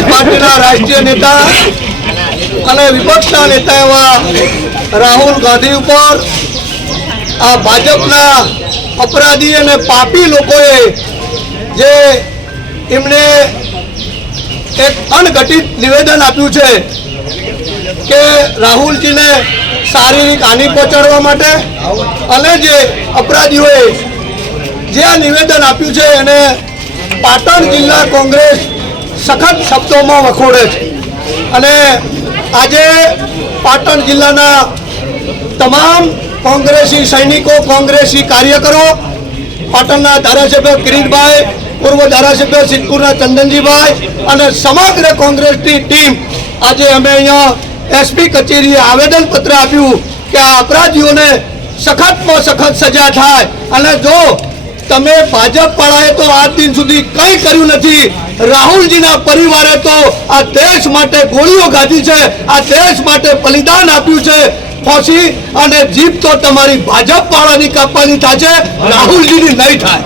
કોંગ્રેસ રાષ્ટ્રીય નેતા અને વિપક્ષના નેતા એવા રાહુલ ગાંધી ઉપર આ ભાજપના અપરાધી અને પાપી લોકોએ જે એમને એક અણઘટિત નિવેદન આપ્યું છે કે રાહુલજીને શારીરિક હાનિ પહોંચાડવા માટે અને જે અપરાધીઓએ જે આ નિવેદન આપ્યું છે એને પાટણ જિલ્લા કોંગ્રેસ સખત શબ્દોમાં વખોડે છે. અને આજે પાટણ જિલ્લાના તમામ કોંગ્રેસી સૈનિકો, કોંગ્રેસી કાર્યકરો, પાટણના ધારાસભ્ય કિરીટભાઈ, પૂર્વ ધારાસભ્ય સિદ્ધપુરના ચંદનજીભાઈ અને સમગ્ર કોંગ્રેસની ટીમ આજે અમે અહીંયા એસપી કચેરીએ આવેદનપત્ર આપ્યું કે આ અપરાધીઓને સખતમાં સખત સજા થાય. અને જો તમે ભાજપ વાળાએ તો આજ દિન સુધી કંઈ કર્યું નથી. રાહુલજીના પરિવારે તો આ દેશ માટે ગોળીઓ ગાધી છે, આ દેશ માટે બલિદાન આપ્યું છે. ફોસી અને જીપ તો તમારી ભાજપ વાળાની કાપવાની થશે રાહુલજીની નહીં થાય.